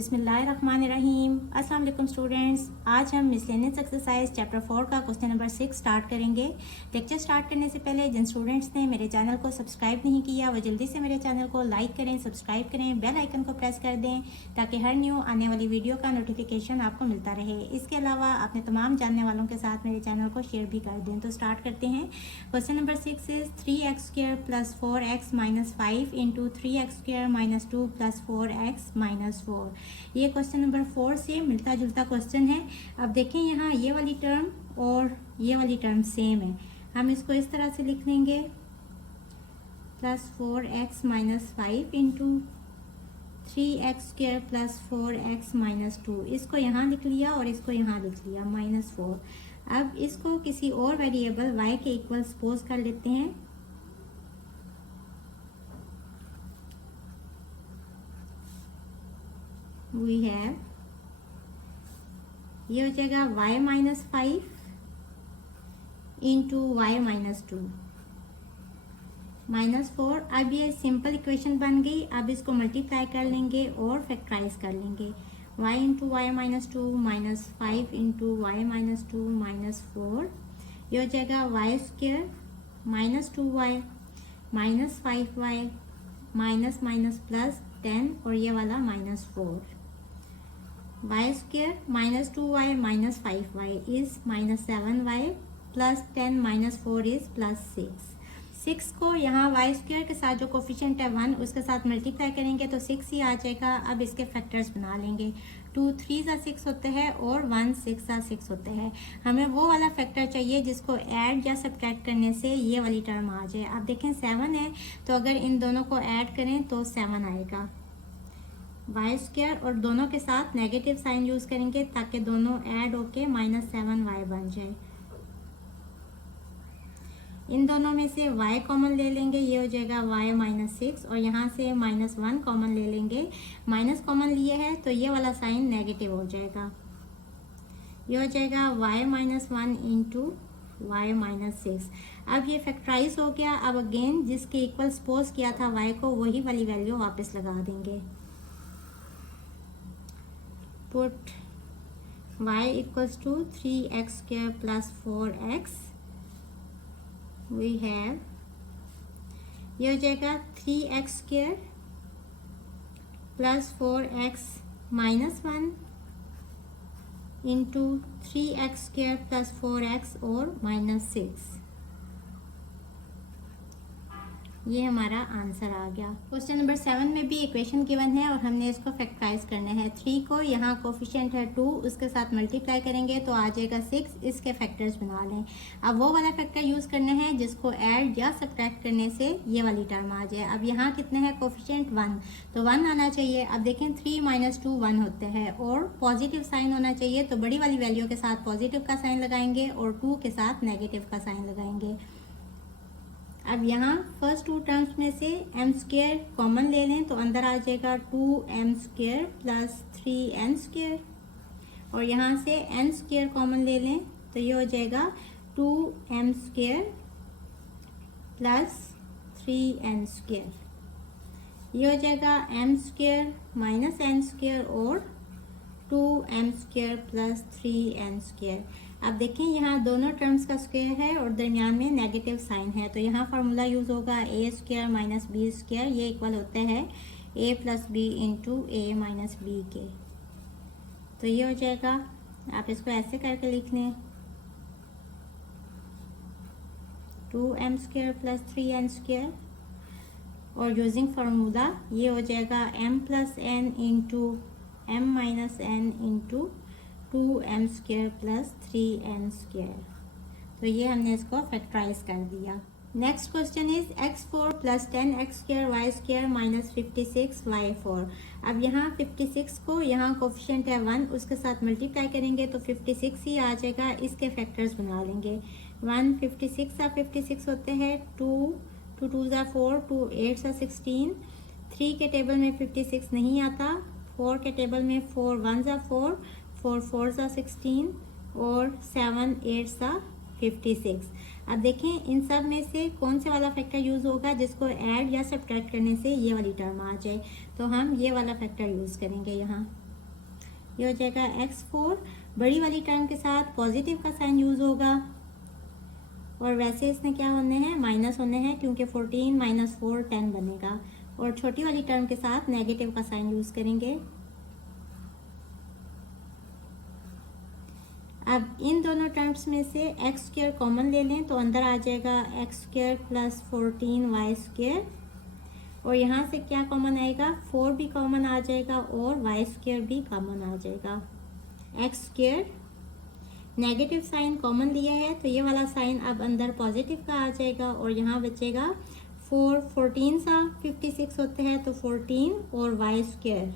बिस्मिल्लाहिर्रहमानिर्रहीम। अस्सलाम वालेकुम स्टूडेंट्स, आज हम मिसलेनियस एक्सरसाइज चैप्टर 4 का क्वेश्चन नंबर 6 स्टार्ट करेंगे। लेक्चर स्टार्ट करने से पहले जिन स्टूडेंट्स ने मेरे चैनल को सब्सक्राइब नहीं किया वो जल्दी से मेरे चैनल को लाइक करें, सब्सक्राइब करें, बेल आइकन को प्रेस कर दें ताकि हर न्यू आने वाली वीडियो का नोटिफिकेशन आपको मिलता रहे। इसके अलावा अपने तमाम जानने वालों के साथ मेरे चैनल को शेयर भी कर दें। तो स्टार्ट करते हैं। Question number 6 is 3x² + 4x - 5 × 3x² - 2 + 4x - 4। ये क्वेश्चन नंबर 4 से मिलता जुलता क्वेश्चन है। अब देखें यहाँ ये वाली टर्म और ये वाली टर्म सेम है। हम इसको इस तरह से लिख लेंगे +4x - 5 × 3x² + 4x - 2। इसको यहाँ लिख लिया और इसको यहाँ लिख लिया -4। अब इसको किसी और वेरिएबल y के इक्वल सपोज कर लेते हैं। We have, ये हो जाएगा y - 5 × y - 2 -4। अब ये सिंपल इक्वेशन बन गई। अब इसको मल्टीप्लाई कर लेंगे और फैक्टराइज कर लेंगे। y × y - 2 -5 × y - 2 -4। ये हो जाएगा y² -2y -5y +10 और ये वाला -4। y² -2y -5y is -7y +10 - 4 is +6। 6 को यहाँ y² के साथ जो कोफिशिएंट है 1 उसके साथ मल्टीप्लाई करेंगे तो 6 ही आ जाएगा। अब इसके फैक्टर्स बना लेंगे। 2 3 सा 6 होते हैं और 1 6 सा 6 होते हैं। हमें वो वाला फैक्टर चाहिए जिसको ऐड या सब्ट्रैक्ट करने से ये वाली टर्म आ जाए। अब देखें 7 है तो अगर इन दोनों को ऐड करें तो 7 आएगा y² और दोनों के साथ नेगेटिव साइन यूज करेंगे ताकि दोनों ऐड होके -7y बन जाए। इन दोनों में से y कॉमन ले लेंगे, ये हो जाएगा y - 6 और यहाँ से -1 कॉमन ले लेंगे। माइनस कॉमन लिए है तो ये वाला साइन नेगेटिव हो जाएगा। ये हो जाएगा y - 1 × y - 6। अब ये फैक्टराइज हो गया। अब अगेन जिसके इक्वल सपोज किया था y को वही वाली वैल्यू वापस लगा देंगे। Put y = 3x² + 4x। We have, ये हो जाएगा 3x² + 4x - 1 × 3x² + 4x और -6। ये हमारा आंसर आ गया। क्वेश्चन नंबर 7 में भी इक्वेशन गिवन है और हमने इसको फैक्टराइज करना है। 3 को यहाँ कोफिशिएंट है 2 उसके साथ मल्टीप्लाई करेंगे तो आ जाएगा 6। इसके फैक्टर्स बना लें। अब वो वाला फैक्टर यूज़ करना है जिसको ऐड या सब्ट्रैक्ट करने से ये वाली टर्म आ जाए। अब यहाँ कितने हैं कोफिशिएंट 1 तो 1 आना चाहिए। अब देखें 3 - 2 1 होते हैं और पॉजिटिव साइन होना चाहिए तो बड़ी वाली वैल्यू के साथ पॉजिटिव का साइन लगाएंगे और 2 के साथ नेगेटिव का साइन लगाएंगे। अब यहाँ फर्स्ट 2 टर्म्स में से m² कॉमन ले लें तो अंदर आ जाएगा 2m² + 3n² और यहाँ से n² कॉमन ले लें तो ये हो जाएगा 2m² + 3n²। ये हो जाएगा m² - n² और 2m² + 3n²। अब देखें यहाँ दोनों टर्म्स का स्क्वायर है और दरमियान में नेगेटिव साइन है तो यहाँ फार्मूला यूज़ होगा a² - b²। ये इक्वल होता है a + b × a - b के। तो ये हो जाएगा, आप इसको ऐसे करके लिख लें 2m² + 3n² और यूजिंग फार्मूला ये हो जाएगा m + n × m - n × 2m² + 3n²। तो ये हमने इसको फैक्टराइज कर दिया। Next question is x4 + 10x² y² - 56y4। अब यहाँ 56 को यहाँ कोफिशिएंट है 1 उसके साथ मल्टीप्लाई करेंगे तो 56 ही आ जाएगा। इसके फैक्टर्स बना लेंगे। 1 56 सा 56 होते हैं, 2 2 सा 4, 2 8 सा 16। 3 के टेबल में 56 नहीं आता। 4 के टेबल में 4 1 सा 4, 4 4 सा 16 और 7 8 सा 56। अब देखें इन सब में से कौन से वाला फैक्टर यूज़ होगा जिसको ऐड या सब्ट्रैक्ट करने से ये वाली टर्म आ जाए। तो हम ये वाला फैक्टर यूज़ करेंगे यहाँ ये हो जाएगा x4, बड़ी वाली टर्म के साथ पॉजिटिव का साइन यूज़ होगा, और वैसे इसमें क्या होने हैं, माइनस होने हैं, क्योंकि 14 माइनस 4 10 बनेगा, और छोटी वाली टर्म के साथ नेगेटिव का साइन यूज़ करेंगे। अब इन दोनों टर्म्स में से एक्स स्क्वायर कॉमन ले लें तो अंदर आ जाएगा एक्स स्क्वायर प्लस 14 स्क्वायर, और यहाँ से क्या कॉमन आएगा, 4 भी कॉमन आ जाएगा और वाई स्क्वायर भी कॉमन आ जाएगा। X square negative sign common लिया है तो ये वाला साइन अब अंदर पॉजिटिव का आ जाएगा, और यहाँ बचेगा 4, 14 सा 56 होते हैं तो 14 और वाई स्क्वायर,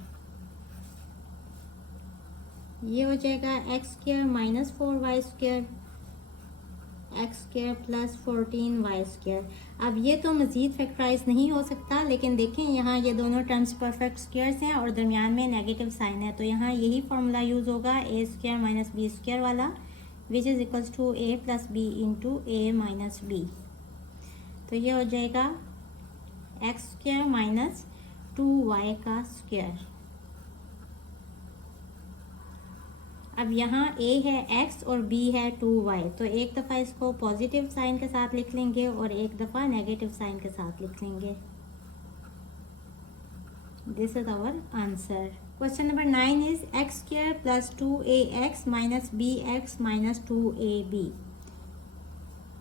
ये हो जाएगा x square minus 4 square, x square plus 14 square. अब ये तो मज़ीद फैक्टराइज नहीं हो सकता, लेकिन देखें यहाँ ये दोनों टर्म्स परफेक्ट स्क्वायर्स हैं और दरमियान में नेगेटिव साइन है, तो यहाँ यही फार्मूला यूज़ होगा a square minus b square वाला, which is equals to a plus b into a minus b. तो ये हो जाएगा एक्स स्क्वायर माइनस 2y का स्क्वायर। अब यहाँ a है x और b है 2y, तो एक दफ़ा इसको पॉजिटिव साइन के साथ लिख लेंगे और एक दफ़ा नेगेटिव साइन के साथ लिख लेंगे। This is our answer. Question number 9 is x square plus 2ax minus bx minus 2ab।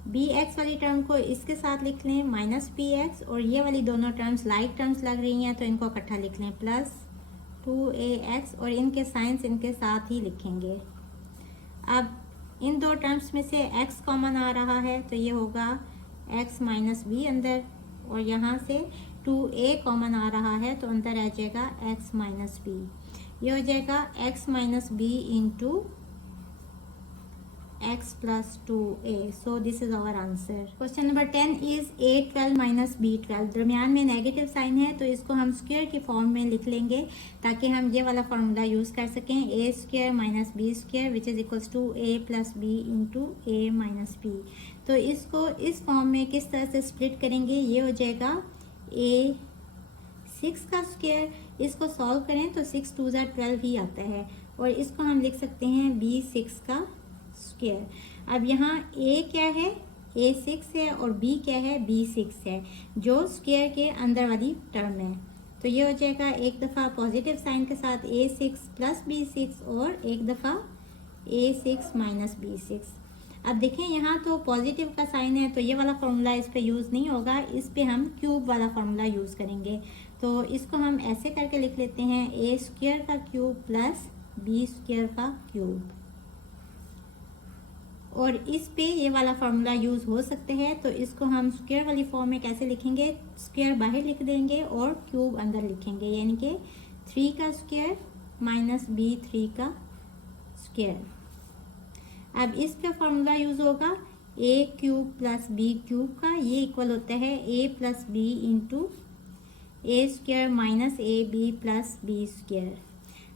bx वाली टर्म को इसके साथ लिख लें माइनस bx, और ये वाली दोनों टर्म्स लाइक टर्म्स लग रही हैं तो इनको इकट्ठा लिख लें प्लस 2ax, और इनके साइंस इनके साथ ही लिखेंगे। अब इन दो टर्म्स में से x कॉमन आ रहा है तो ये होगा x माइनस बी अंदर, और यहाँ से 2a कॉमन आ रहा है तो अंदर आ जाएगा x माइनस बी। ये हो जाएगा x minus b into x plus 2a. So this is our answer. Question number 10 is a12 minus b12. दरमियान में नेगेटिव साइन है तो इसको हम स्क्वायर की फॉर्म में लिख लेंगे ताकि हम ये वाला फार्मूला यूज़ कर सकें, a square minus b square which is equals to a plus b into a minus b. तो इसको इस फॉर्म में किस तरह से स्प्लिट करेंगे, ये हो जाएगा a6 का स्क्वायर, इसको सॉल्व करें तो 6 2 12 ही आता है, और इसको हम लिख सकते हैं b6 का स्क्वायर। अब यहाँ a क्या है, a6 है, और b क्या है, b6 है, जो स्क्वायर के अंदर वाली टर्म है। तो ये हो जाएगा एक दफ़ा पॉजिटिव साइन के साथ a6 प्लस b6 और एक दफ़ा a6 माइनस b6। अब देखें यहाँ तो पॉजिटिव का साइन है तो ये वाला फार्मूला इस पे यूज़ नहीं होगा, इस पे हम क्यूब वाला फार्मूला यूज़ करेंगे। तो इसको हम ऐसे करके लिख लेते हैं a स्क्वायर का क्यूब प्लस b स्क्वायर का क्यूब, और इस पे ये वाला फार्मूला यूज़ हो सकते हैं। तो इसको हम स्क्वायर वाली फॉर्म में कैसे लिखेंगे, स्क्वायर बाहर लिख देंगे और क्यूब अंदर लिखेंगे, यानी कि 3 का स्क्वायर माइनस b3 का स्क्वायर। अब इस पे फार्मूला यूज़ होगा a cube plus b cube का, ये इक्वल होता है a plus b into a square minus a b plus b square.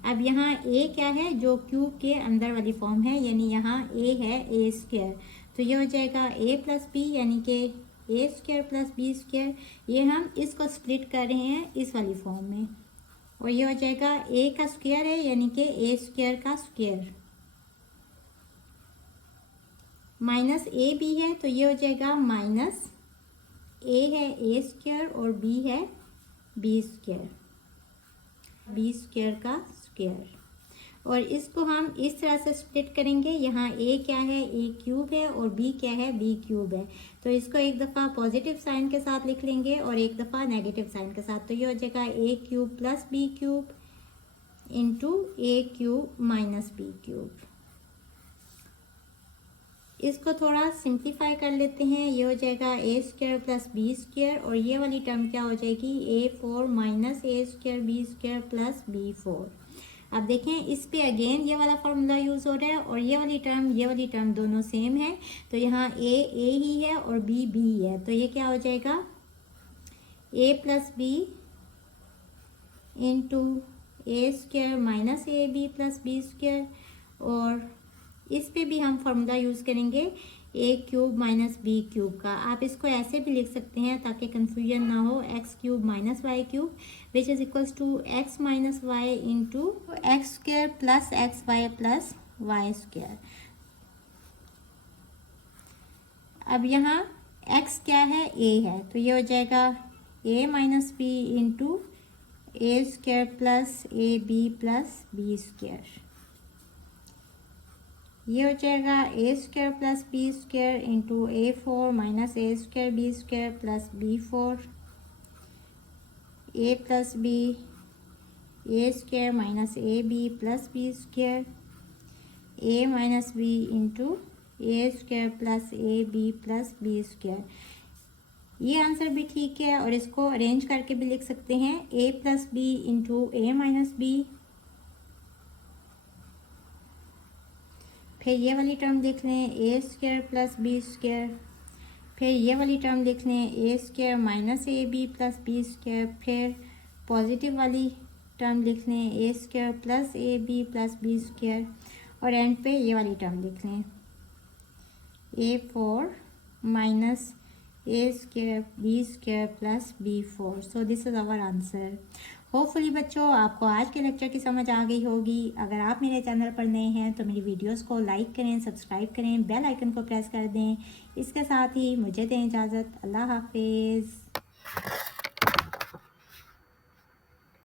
अब यहाँ a क्या है, जो क्यूब के अंदर वाली फॉर्म है, यानी यहाँ a है a स्क्वायर, तो ये हो जाएगा a प्लस बी यानी कि a square plus b square. ये हम इसको स्प्लिट कर रहे हैं इस वाली फॉर्म में, और ये हो जाएगा a का स्क्वायर है यानी कि a स्क्वायर का स्क्वायर, माइनस a b है तो ये हो जाएगा माइनस a है a स्क्वायर और b है b स्क्वायर, b स्क्वायर का स्क्वायर। और इसको हम इस तरह से स्प्लिट करेंगे, यहाँ a क्या है, a क्यूब है, और b क्या है, b क्यूब है। तो इसको एक दफ़ा पॉजिटिव साइन के साथ लिख लेंगे और एक दफ़ा नेगेटिव साइन के साथ, तो ये हो जाएगा a cube plus b cube into a cube minus b cube. इसको थोड़ा सिंप्लीफाई कर लेते हैं, ये हो जाएगा a square plus b square, और ये वाली टर्म क्या हो जाएगी, a4 minus a square b square plus b4। अब देखें इस पे अगेन ये वाला फार्मूला यूज़ हो रहा है, और ये वाली टर्म दोनों सेम है, तो यहाँ a ही है और b है, तो ये क्या हो जाएगा a plus b into a square minus a b plus b square. और इस पे भी हम फार्मूला यूज़ करेंगे a cube minus b cube का। आप इसको ऐसे भी लिख सकते हैं ताकि कंफ्यूजन ना हो, x cube minus y cube which is equals to x minus y into x square plus x y plus y square. अब यहाँ x क्या है, a है, तो ये हो जाएगा a minus b into a square plus a b plus b square. ये हो जाएगा a square plus b square into a four minus a square b square plus b four, a plus b, a square minus a b plus b square, a minus b into a square plus a b plus b square. ये answer भी ठीक है और इसको arrange करके भी लिख सकते हैं, a plus b into a minus b, फिर ये वाली टर्म लिख लें a square plus b square, फिर ये वाली टर्म लिख लें a square minus a b plus b square, फिर पॉजिटिव वाली टर्म लिख लें a square plus a b plus b square और एंड पे ये वाली टर्म लिख लें a four minus a square b square plus b four. So this is our answer. Hopefully बच्चों आपको आज के लेक्चर की समझ आ गई होगी। अगर आप मेरे चैनल पर नए हैं तो मेरी वीडियोस को लाइक करें, सब्सक्राइब करें, बेल आइकन को प्रेस कर दें। इसके साथ ही मुझे दें इजाज़त। अल्लाह हाफिज़।